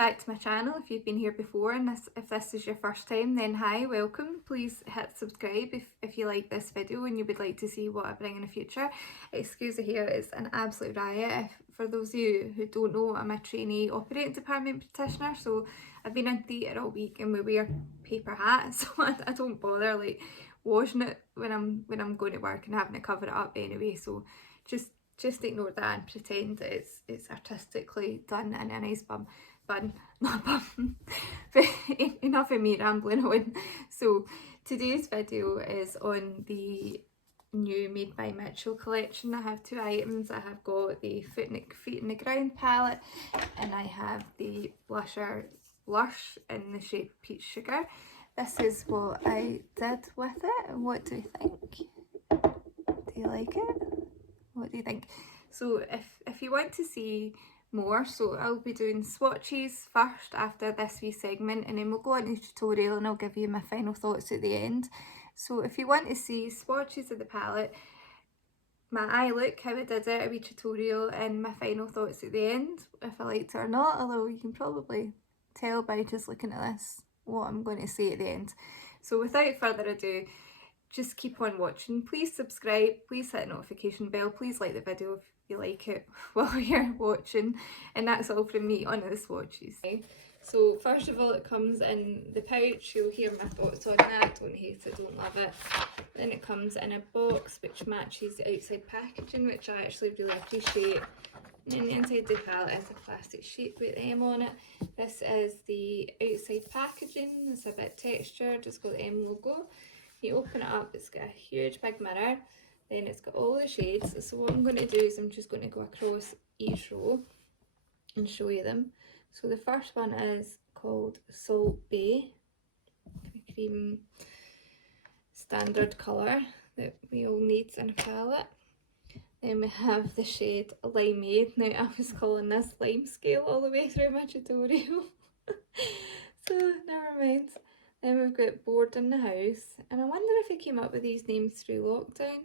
back to my channel. If you've been here before and if this is your first time, then hi, welcome. Please hit subscribe if you like this video and you would like to see what I bring in the future. Excuse the hair, it's an absolute riot. For those of you who don't know, I'm a trainee operating department practitioner, so I've been in theatre all week and we wear paper hats, so I don't bother like washing it when I'm going to work and having to cover it up anyway. So just ignore that and pretend that it's artistically done in a nice bun, not bun. But enough of me rambling on. So today's video is on the new Made by Mitchell collection. I have two items. I have got the Feet in the Ground palette, and I have the Blursh in the shade Peach Sugar. This is what I did with it. What do you think? Do you like it? What do you think? So if you want to see more, so I'll be doing swatches first after this wee segment, and then we'll go into the tutorial and I'll give you my final thoughts at the end. So if you want to see swatches of the palette, my eye look, how I did it, a wee tutorial, and my final thoughts at the end, if I liked it or not, although you can probably tell by just looking at this what I'm going to say at the end. So without further ado, just keep on watching. Please subscribe, please hit the notification bell, please like the video if you like it while you're watching, and that's all from me on the swatches. So first of all, it comes in the pouch. You'll hear my thoughts on that. Don't hate it, don't love it. Then it comes in a box which matches the outside packaging, which I actually really appreciate. And then the inside of the palette is a plastic sheet with the M on it. This is the outside packaging. It's a bit textured, it's got the M logo. You open it up, it's got a huge big mirror, then it's got all the shades. So what I'm going to do is I'm just going to go across each row and show you them. So the first one is called Salt Bay, cream standard colour that we all need in a palette. Then we have the shade Limeade. Now I was calling this lime scale all the way through my tutorial, so never mind. Then we've got Bored in the House, and I wonder if I came up with these names through lockdown.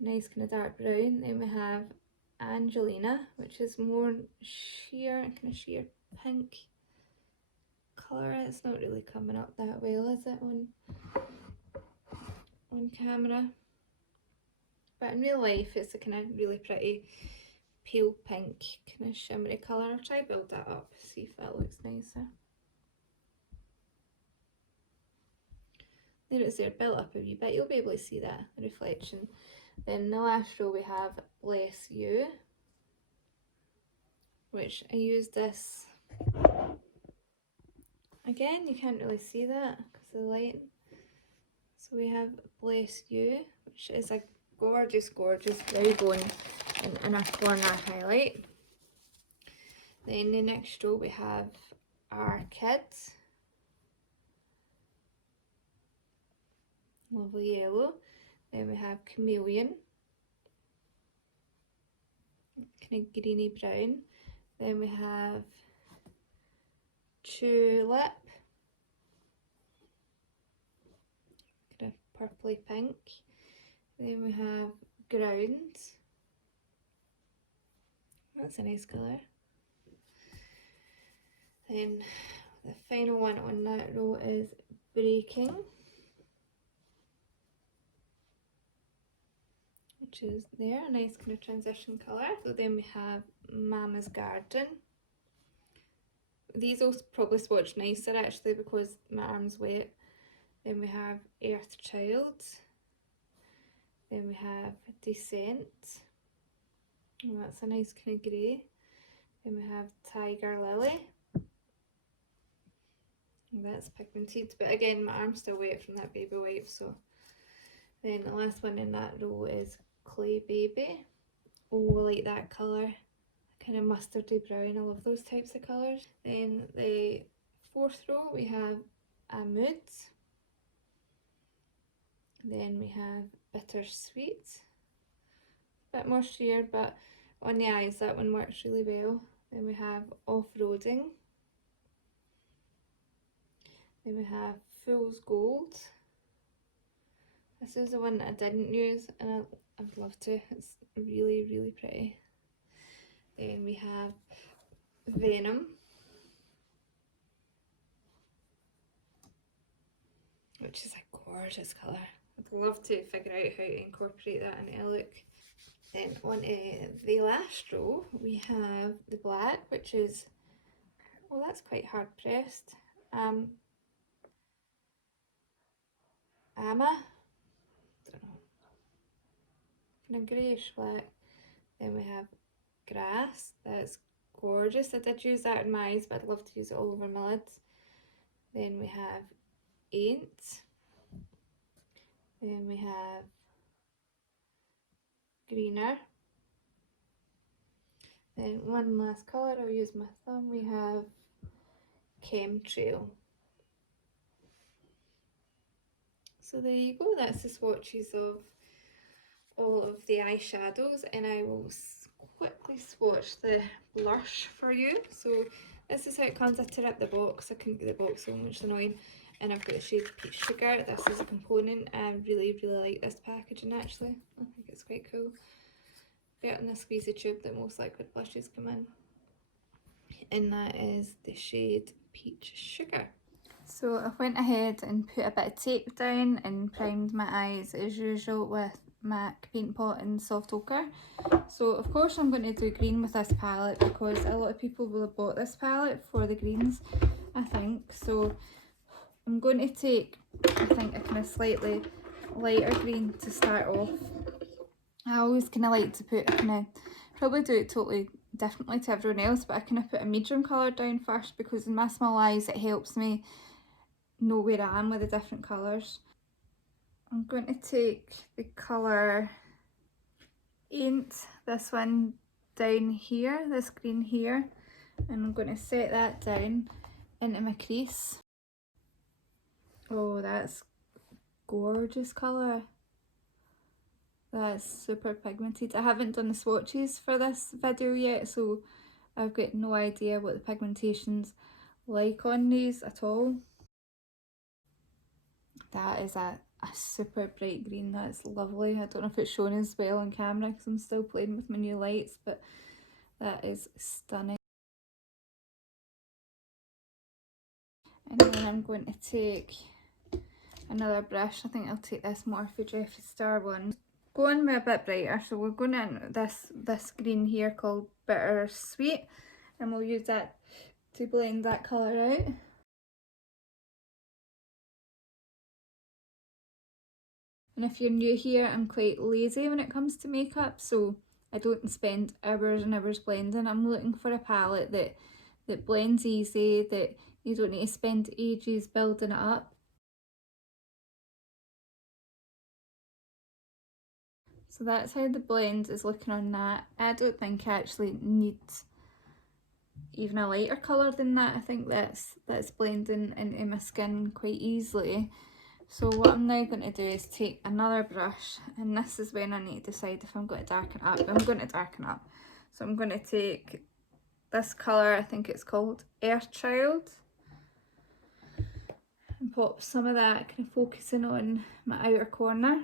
Nice kind of dark brown. Then we have Angelina, which is more sheer pink colour. It's not really coming up that well, is it, on camera? But in real life, it's a kind of really pretty pale pink, kind of shimmery colour. I'll try to build that up, see if that looks nicer. There it's there, built up a wee bit. You'll be able to see that, the reflection. Then in the last row we have Bless You, which I used this. Again, you can't really see that because of the light. So we have Bless You, which is a gorgeous brown bone and inner corner highlight. Then the next row we have Our Kids, lovely yellow. Then we have Chameleon, kind of greeny brown. Then we have Tulip, kind of purpley pink. Then we have Ground, that's a nice colour. Then the final one on that row is Breaking, which is there, a nice kind of transition colour. So then we have Mama's Garden. These will probably swatch nicer actually because my arm's wet. Then we have Earth Child. Then we have Descent. Oh, that's a nice kind of grey. Then we have Tiger Lily. That's pigmented, but again my arm's still wet from that baby wipe. So then the last one in that row is Clay Baby. Oh, I like that colour, kind of mustardy brown. I love those types of colours. Then the fourth row we have A Mood. Then we have Bittersweet, a bit more sheer, but on the eyes that one works really well. Then we have Off-Roading. Then we have Fool's Gold. This is the one that I didn't use and I'd love to. It's really pretty. Then we have Venom. which is a gorgeous colour. I'd love to figure out how to incorporate that into a look. Then on the last row we have the black, which is, well, that's quite hard pressed. Ama, don't know, kind of greyish black. Then we have grass, that's gorgeous. I did use that in my eyes, but I'd love to use it all over my lids. Then we have Ain't. Then we have Greener. Then one last colour, I'll use my thumb, we have Chemtrail. So there you go, that's the swatches of all of the eyeshadows, and I will quickly swatch the blush for you. So this is how it comes. I tear up the box, I couldn't get the box so much annoying, and I've got the shade Peach Sugar. This is a component. I really like this packaging actually. I think it's quite cool. Better than a squeezy tube that most liquid blushes come in. And that is the shade Peach Sugar. So I went ahead and put a bit of tape down and primed my eyes as usual with MAC Paint Pot and Soft Ochre. So of course I'm going to do green with this palette because a lot of people will have bought this palette for the greens, I think. So I'm going to take, I think, a kind of slightly lighter green to start off. I always kind of like to put, I kind of probably do it totally differently to everyone else, but I kind of put a medium colour down first because in my small eyes it helps me know where I am with the different colours. I'm going to take the colour Ain't, this one down here, this green here, and I'm going to set that down into my crease. Oh, that's gorgeous colour. That's super pigmented. I haven't done the swatches for this video yet, so I've got no idea what the pigmentation's like on these at all. That is a super bright green, that's lovely. I don't know if it's showing as well on camera because I'm still playing with my new lights, but that is stunning. And then I'm going to take another brush. I think I'll take this Morphe Jeffree Star one. Going with a bit brighter, so we're going in this green here called Bittersweet, and we'll use that to blend that colour out. And if you're new here, I'm quite lazy when it comes to makeup, so I don't spend hours and hours blending. I'm looking for a palette that blends easy, that you don't need to spend ages building it up. So that's how the blend is looking on that. I don't think I actually need even a lighter colour than that. I think that's blending into my skin quite easily. So what I'm now going to do is take another brush, and this is when I need to decide if I'm going to darken up. I'm going to darken up. So I'm going to take this colour, I think it's called Earthchild, and pop some of that, kind of focusing on my outer corner.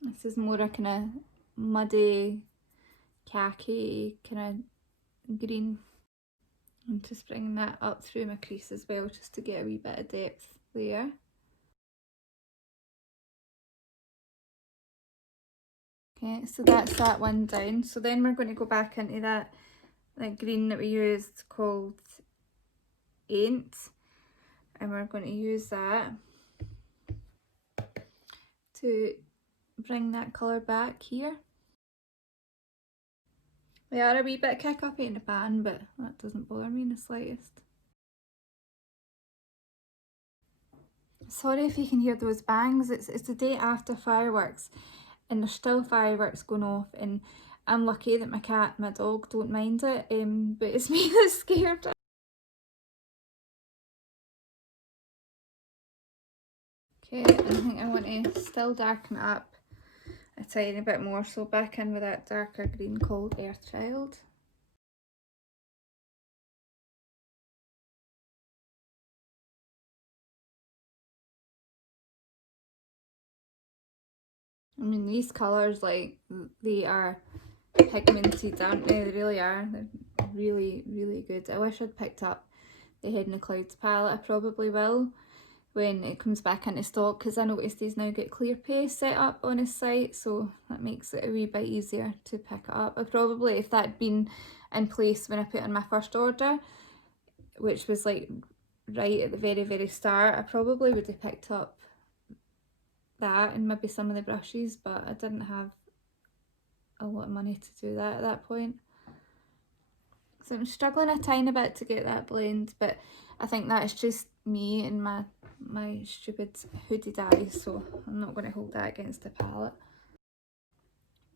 This is more a kind of muddy, khaki kind of green. I'm just bringing that up through my crease as well, just to get a wee bit of depth there. Okay, so that's that one down. So then we're going to go back into that green that we used called Ain't, and we're going to use that to bring that colour back here. They are a wee bit kick up in the pan, but that doesn't bother me in the slightest. Sorry if you can hear those bangs, it's the day after fireworks and there's still fireworks going off, and I'm lucky that my cat and my dog don't mind it, but it's me that's scared. Okay, I think I want to still darken it up a tiny bit more, so back in with that darker green called Earthchild. I mean, these colours, like, they are pigmented, aren't they? They really are. They're really, really good. I wish I'd picked up the Head in the Clouds palette. I probably will when it comes back into stock, because I noticed he's now got ClearPay set up on his site, so that makes it a wee bit easier to pick it up. I probably, if that had been in place when I put in my first order, which was like right at the very start, I probably would have picked up that and maybe some of the brushes, but I didn't have a lot of money to do that at that point. So I'm struggling a tiny bit to get that blend, but I think that's just me and my stupid hooded eyes, so I'm not going to hold that against the palette.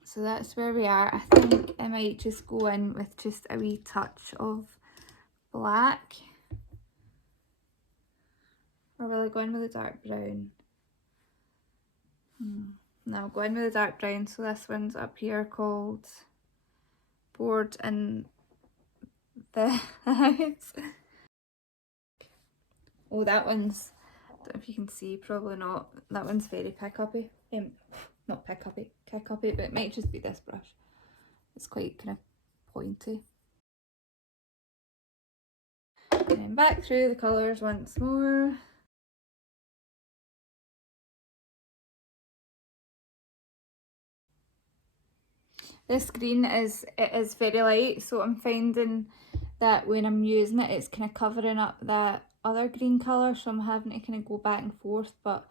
So that's where we are. I think I might just go in with just a wee touch of black. Or will I go in with a dark brown? No, I'll go in with a dark brown. So this one's up here called Board in the House. Oh, that one's, I don't know if you can see, probably not. That one's very pick-uppy. Not pick-uppy, kick-uppy, but it might just be this brush. It's quite kind of pointy. And then back through the colours once more. This green is very light, so I'm finding that when I'm using it, it's kind of covering up that other green colour, so I'm having to kind of go back and forth, but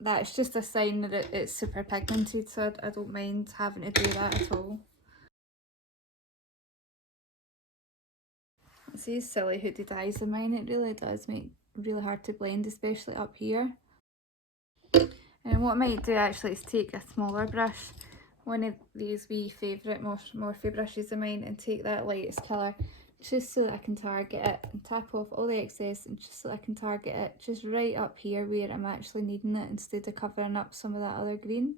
that's just a sign that it's super pigmented, so I don't mind having to do that at all. It's these silly hooded eyes of mine, it really does make it really hard to blend, especially up here. And what I might do actually is take a smaller brush, one of these wee favourite Morphe brushes of mine, and take that lightest colour just so that I can target it and tap off all the excess, and just so that I can target it just right up here where I'm actually needing it, instead of covering up some of that other green.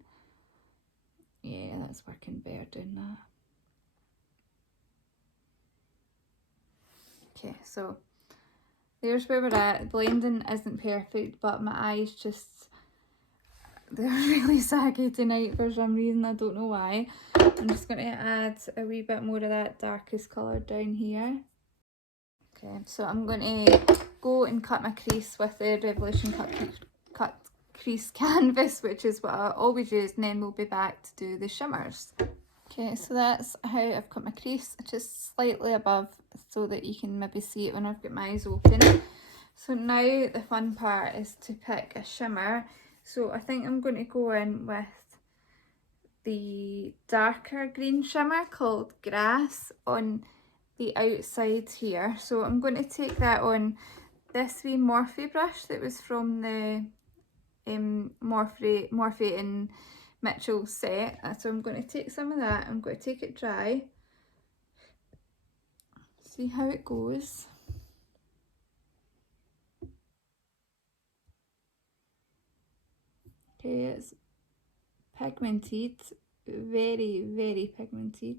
Yeah, that's working better doing that. Okay, so there's where we're at. Blending isn't perfect, but my eyes just, they're really saggy tonight for some reason, I don't know why. I'm just going to add a wee bit more of that darkest colour down here. Okay, so I'm going to go and cut my crease with the Revolution Cut Crease Canvas, which is what I always use, and then we'll be back to do the shimmers. Okay, so that's how I've cut my crease, just slightly above, so that you can maybe see it when I've got my eyes open. So now the fun part is to pick a shimmer. So I think I'm going to go in with the darker green shimmer called Grass on the outside here. So I'm going to take that on this wee Morphe brush that was from the Morphe and Mitchell set. So I'm going to take some of that, I'm going to take it dry, see how it goes. Okay, it's pigmented, very pigmented.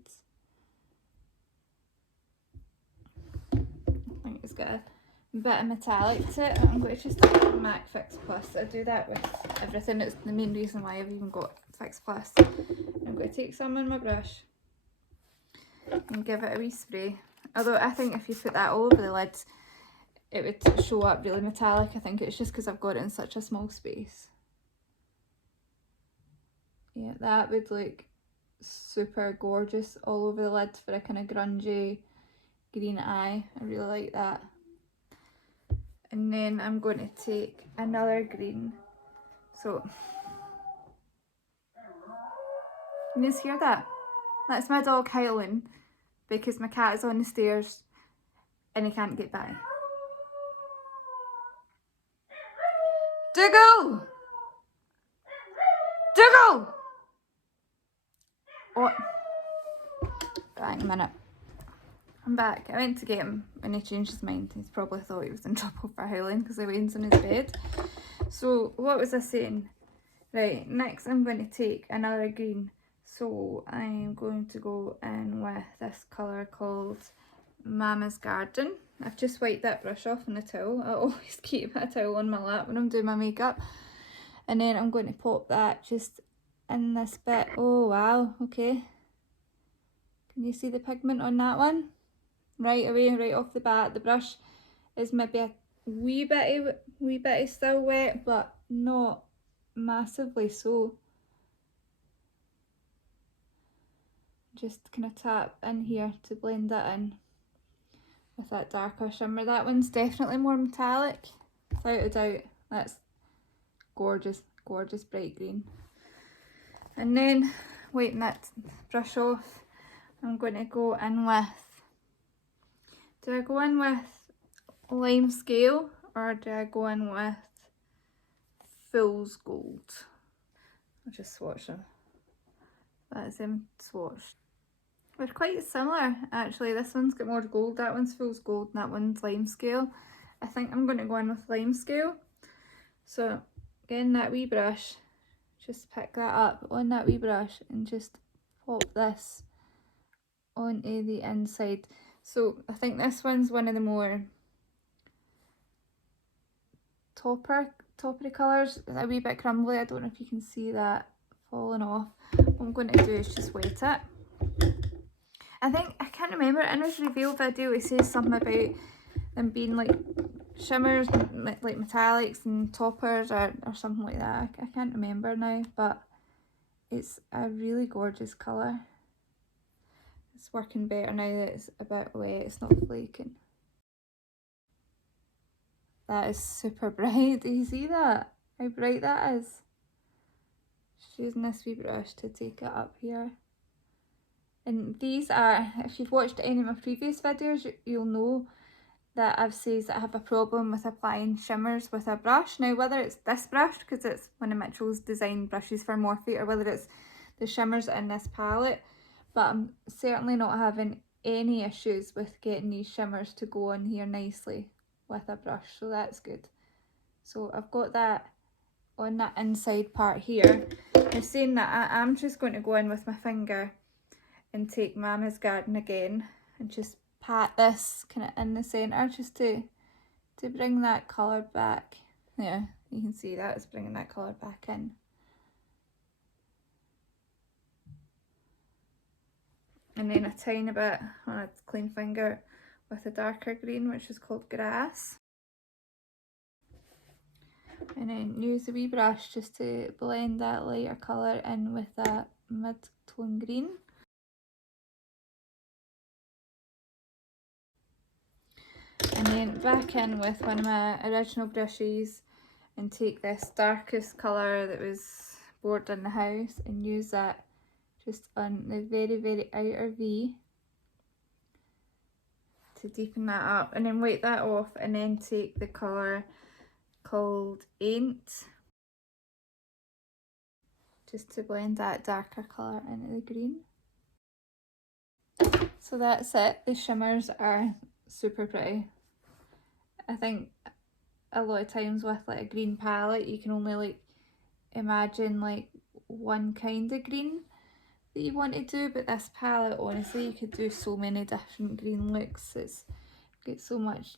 I think it's got a bit of metallic to it. I'm going to just take MAC Fix Plus. I do that with everything. It's the main reason why I've even got Fix Plus. I'm going to take some on my brush and give it a wee spray. Although I think if you put that all over the lid, it would show up really metallic. I think it's just because I've got it in such a small space. Yeah, that would look super gorgeous all over the lid for a kind of grungy green eye. I really like that. And then I'm going to take another green. So, can you just hear that? That's my dog howling because my cat is on the stairs and he can't get by. Dougal! Dougal! What? Right, a minute. I'm back. I went to get him and he changed his mind. He's probably thought he was in trouble for howling because Elaine's in his bed. So what was I saying? Right, next I'm going to take another green. So I'm going to go in with this colour called Mama's Garden. I've just wiped that brush off on the towel. I always keep a towel on my lap when I'm doing my makeup. And then I'm going to pop that just in this bit. Oh wow, okay. Can you see the pigment on that one? Right away, right off the bat, the brush is maybe a wee bit still wet, but not massively so. Just kind of tap in here to blend that in with that darker shimmer. That one's definitely more metallic, without a doubt. That's gorgeous, gorgeous bright green. And then, wiping that brush off, I'm going to go in with, do I go in with Lime Scale or do I go in with Fool's Gold? I'll just swatch them. That is them swatched. They're quite similar actually. This one's got more gold, that one's Fool's Gold, and that one's Lime Scale. I think I'm going to go in with Lime Scale. So again, that wee brush, just pick that up on that wee brush and just pop this onto the inside. So I think this one's one of the more toppery colours. It's a wee bit crumbly. I don't know if you can see that falling off. What I'm going to do is just wet it. I think, I can't remember, in his reveal video it says something about them being like shimmers, like metallics and toppers or something like that. I can't remember now, but it's a really gorgeous colour. It's working better now that it's a bit wet, it's not flaking. That is super bright. Do you see that? How bright that is? Just using this wee brush to take it up here. And these are, if you've watched any of my previous videos, you'll know that I've said that I have a problem with applying shimmers with a brush. Now, whether it's this brush, because it's one of Mitchell's design brushes for Morphe, or whether it's the shimmers in this palette, but I'm certainly not having any issues with getting these shimmers to go on here nicely with a brush, so that's good. So I've got that on that inside part here. Now, saying that, I'm just going to go in with my finger and take Mama's Garden again and just pat this kind of in the centre, just to bring that colour back. Yeah, you can see that it's bringing that colour back in. And then a tiny bit on a clean finger with a darker green, which is called Grass. And then use a wee brush just to blend that lighter colour in with that mid-tone green. And then back in with one of my original brushes and take this darkest colour that was bored in the house and use that just on the very, very outer V to deepen that up, and then wipe that off and then take the colour called Ain't just to blend that darker colour into the green. So that's it. The shimmers are super pretty. I think a lot of times with like a green palette you can only like imagine like one kind of green that you want to do, but this palette, honestly, you could do so many different green looks. It's got so much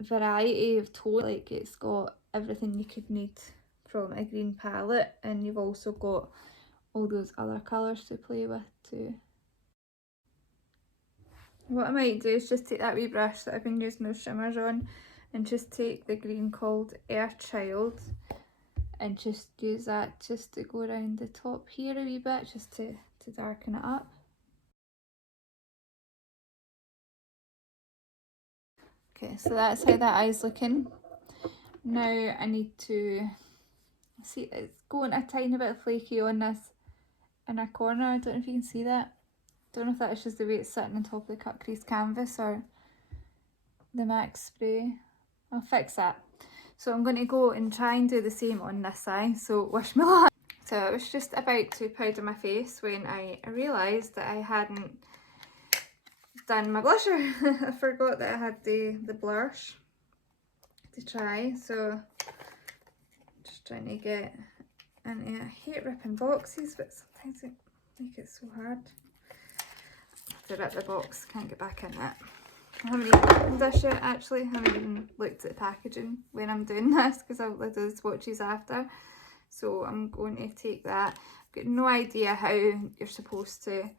variety of tone, like it's got everything you could need from a green palette, and you've also got all those other colours to play with too. What I might do is just take that wee brush that I've been using those shimmers on and just take the green called Earthchild and just use that just to go around the top here a wee bit, just to darken it up. Okay, so that's how that eye's looking. Now I need to see, it's going a tiny bit flaky on this inner corner. I don't know if you can see that. Don't know if that's just the way it's sitting on top of the cut crease canvas or the MAC spray. I'll fix that. So I'm going to go and try and do the same on this eye, so wish me luck. So I was just about to powder my face when I realised that I hadn't done my blusher. I forgot that I had the Blursh to try, so just trying to get into it. I hate ripping boxes, but sometimes it makes it so hard to rip the box. Can't get back in it. I haven't even opened this yet actually. I haven't even looked at the packaging when I'm doing this because I'll do the swatches after. So I'm going to take that. I've got no idea how you're supposed to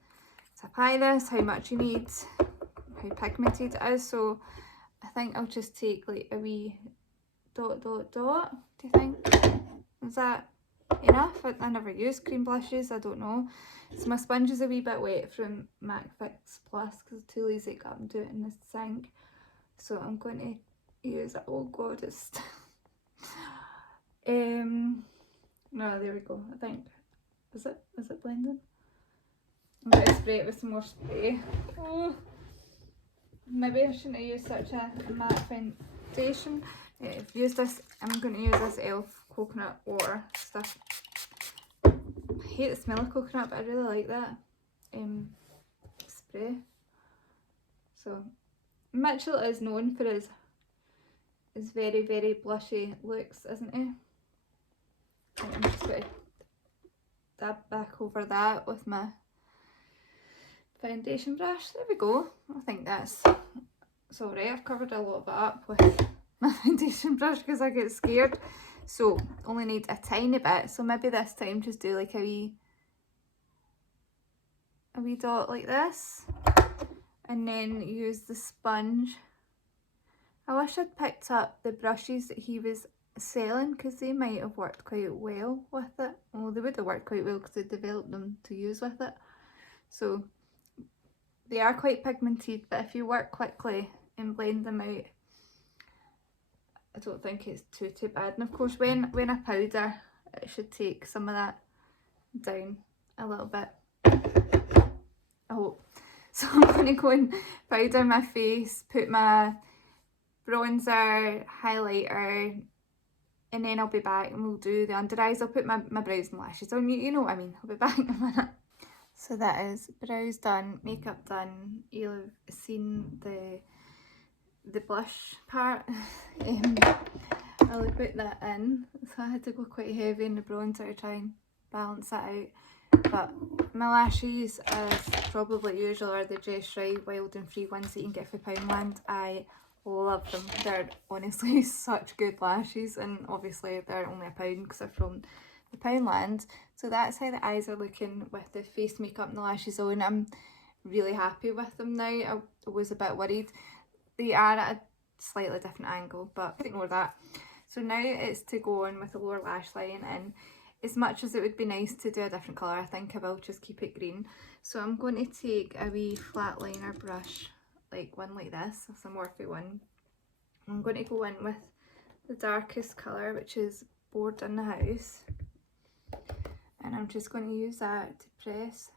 apply this, how much you need, how pigmented it is. So I think I'll just take like a wee dot. Do you think? Is that enough? I never use cream blushes, I don't know. So my sponge is a wee bit wet from MAC Fix Plus because I'm too lazy to go up and do it in the sink. So I'm going to use it. Oh god, it's no, there we go. I think is it blending? I'm going to spray it with some more spray. Oh, maybe I shouldn't have used such a matte foundation. I've used this. I'm going to use this e.l.f. coconut water stuff. I hate the smell of coconut, but I really like that spray. So Mitchell is known for his very, very blushy looks, isn't he? I'm just going to dab back over that with my foundation brush. There we go. I think it's alright. I've covered a lot of it up with my foundation brush because I get scared. So only need a tiny bit. So maybe this time just do like a wee dot like this. And then use the sponge. I wish I'd picked up the brushes that he was selling because they might have worked quite well with it. Well, they would have worked quite well because I developed them to use with it. So they are quite pigmented, but if you work quickly and blend them out, I don't think it's too bad. And of course, when I powder, it should take some of that down a little bit. I hope. So I'm going to go and powder my face, put my bronzer, highlighter, and then I'll be back and we'll do the under eyes. I'll put my brows and lashes on. You know what I mean. I'll be back in a minute. So that is brows done, makeup done. You'll have seen the blush part. I'll put that in. So I had to go quite heavy in the bronzer to try and balance that out. But my lashes, as probably usual, are the Just Right Wild and Free ones that you can get for Poundland. I love them. They're honestly such good lashes, and obviously they're only £1 because they're from the Poundland. So that's how the eyes are looking with the face makeup and the lashes on. I'm really happy with them now. I was a bit worried. They are at a slightly different angle, but ignore that. So now it's to go on with the lower lash line, and as much as it would be nice to do a different colour, I think I will just keep it green. So I'm going to take a wee flat liner brush, like one like this, it's a Morphe one. I'm going to go in with the darkest colour, which is Bored in the House. And I'm just going to use that to press.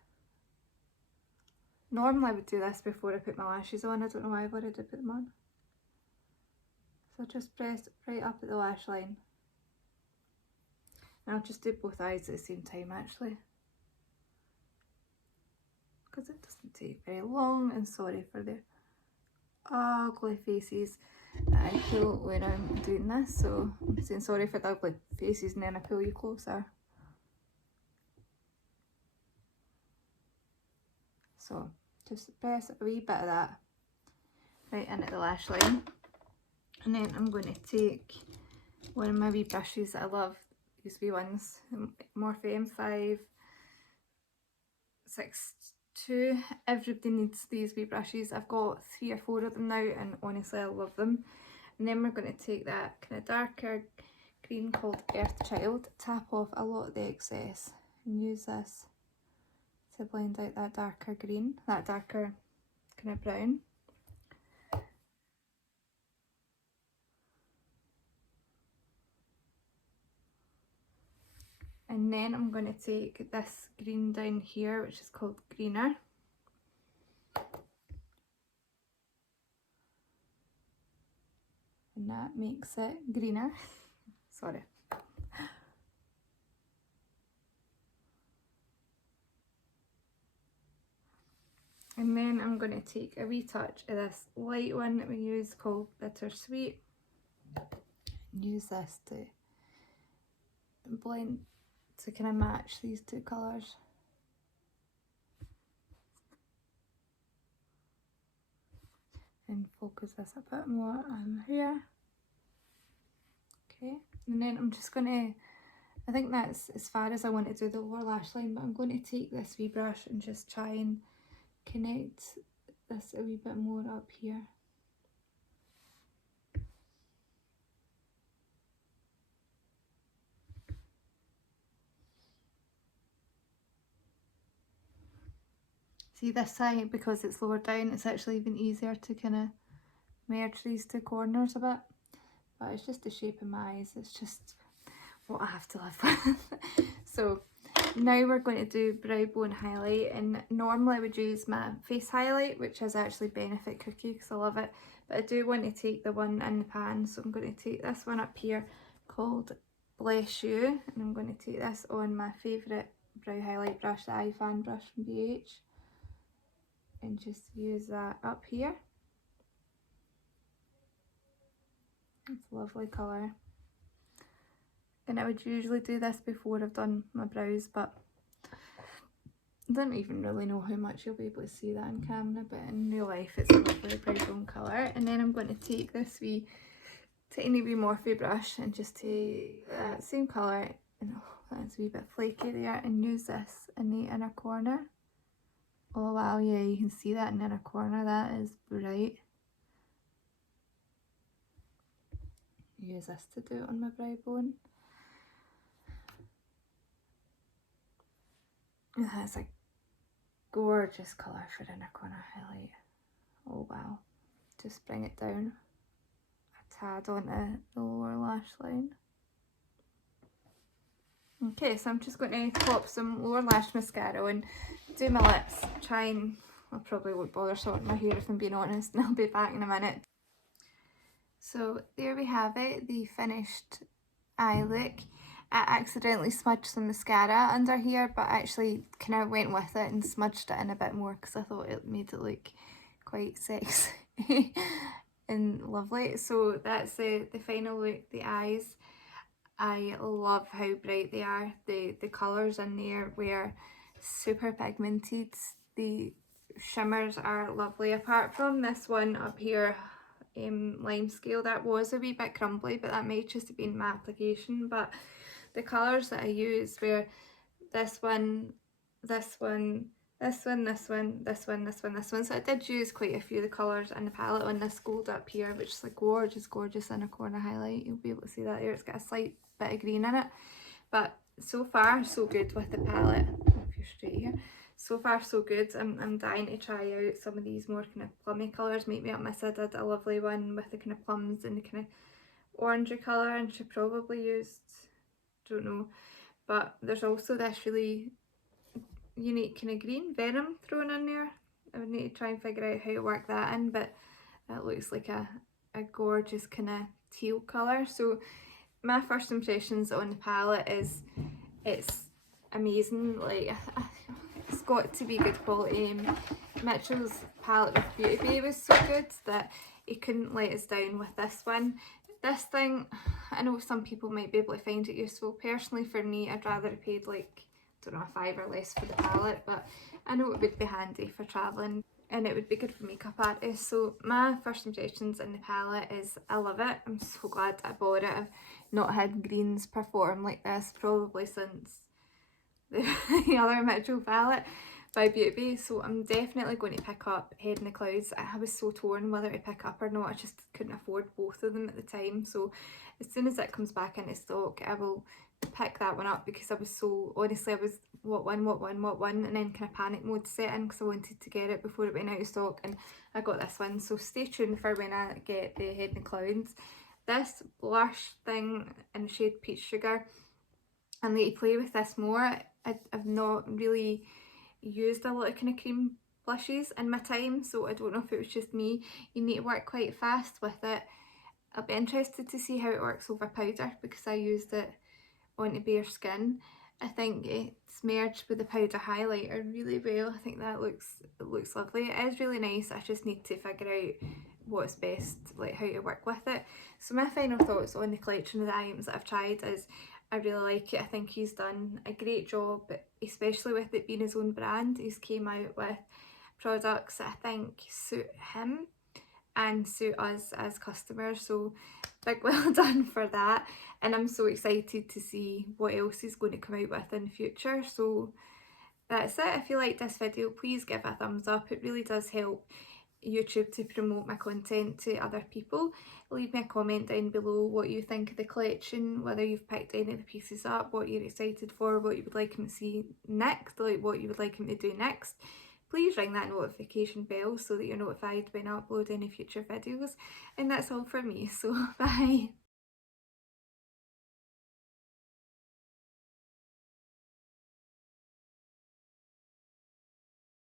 Normally I would do this before I put my lashes on. I don't know why I've already put them on. So just press right up at the lash line. And I'll just do both eyes at the same time actually, because it doesn't take very long, and sorry for the ugly faces that I pull when I'm doing this. So I'm saying sorry for the ugly faces and then I pull you closer. So just press a wee bit of that right in at the lash line, and then I'm going to take one of my wee brushes that I love, these wee ones, Morphe M5 62. Everybody needs these wee brushes. I've got 3 or 4 of them now, and honestly I love them. And then we're going to take that kind of darker green called Earth Child, tap off a lot of the excess, and use this to blend out that darker green, that darker kind of brown. And then I'm going to take this green down here, which is called Greener. And that makes it greener. Sorry. And then I'm going to take a wee touch of this light one that we use called Bittersweet. And use this to blend, to kind of match these two colours. And focus this a bit more on here. Okay, and then I'm just going to, I think that's as far as I want to do the lower lash line, but I'm going to take this wee brush and just try and connect this a wee bit more up here. see this side, because it's lower down, it's actually even easier to kind of merge these two corners a bit. But it's just the shape of my eyes, it's just what I have to live with. So now we're going to do brow bone highlight, and normally I would use my face highlight, which is actually Benefit Cookie because I love it, but I do want to take the one in the pan, so I'm going to take this one up here called Bless You, and I'm going to take this on my favourite brow highlight brush, the iFan brush from BH, and just use that up here. It's a lovely colour. And I would usually do this before I've done my brows, but I don't even really know how much you'll be able to see that in camera, but in real life it's a lovely brow bone colour. And then I'm going to take this wee tiny wee Morphe brush and just take that same colour, and that's a wee bit flaky there, and use this in the inner corner. Oh wow, yeah, you can see that in the inner corner, that is bright. Use this to do it on my brow bone. That's a gorgeous colour for inner corner highlight. Oh wow. Just bring it down a tad onto the lower lash line. Okay, so I'm just going to pop some lower lash mascara and do my lips. Try and, I probably won't bother sorting my hair if I'm being honest, and I'll be back in a minute. So there we have it, the finished eye look. I accidentally smudged some mascara under here, but actually kind of went with it and smudged it in a bit more because I thought it made it look quite sexy and lovely. So that's the final look, the eyes. I love how bright they are. The colours in there were super pigmented. The shimmers are lovely. Apart from this one up here, lime scale, that was a wee bit crumbly, but that might just have been my application. But the colours that I used were this one, this one, this one, this one, this one, this one, this one. So I did use quite a few of the colours in the palette on this gold up here, which is a gorgeous, gorgeous inner corner highlight. You'll be able to see that there. It's got a slight bit of green in it. But so far, so good with the palette. If you're straight here. So far so good. I'm dying to try out some of these more kind of plummy colours. Make Me Up Miss, I did a lovely one with the kind of plums and the kind of orangey colour, and she probably used, don't know, but there's also this really unique kind of green Venom thrown in there. I would need to try and figure out how to work that in, but that looks like a gorgeous kind of teal colour. So my first impressions on the palette is it's amazing. Like, it's got to be good quality. Mitchell's palette with Beauty Bay was so good that he couldn't let us down with this one. This thing, I know some people might be able to find it useful. Personally for me, I'd rather have paid like, I don't know, a $5 or less for the palette, but I know it would be handy for travelling and it would be good for makeup artists. So my first impressions in the palette is I love it. I'm so glad I bought it. I've not had greens perform like this probably since the other Mitchell palette by Beauty Bay, so I'm definitely going to pick up Head in the Clouds. I was so torn whether to pick up or not. I just couldn't afford both of them at the time, so as soon as it comes back into stock I will pick that one up, because I was so, honestly I was what one, and then kind of panic mode set in because I wanted to get it before it went out of stock, and I got this one. So stay tuned for when I get the Head in the Clouds. This blush thing in the shade Peach Sugar, I need to play with this more. I've not really used a lot of kind of cream blushes in my time, so I don't know if it was just me. You need to work quite fast with it. I'll be interested to see how it works over powder, because I used it onto bare skin. I think it's merged with the powder highlighter really well. I think that looks lovely. It is really nice. I just need to figure out what's best, like how to work with it. So my final thoughts on the collection of the items that I've tried is I really like it. I think he's done a great job, especially with it being his own brand. He's came out with products that I think suit him and suit us as customers, so big well done for that. And I'm so excited to see what else he's going to come out with in the future. So that's it. If you liked this video, please give it a thumbs up. It really does help YouTube to promote my content to other people. Leave me a comment down below what you think of the collection, whether you've picked any of the pieces up, what you're excited for, what you would like him to see next, like what you would like him to do next. please ring that notification bell so that you're notified when I upload any future videos. And that's all for me, so bye.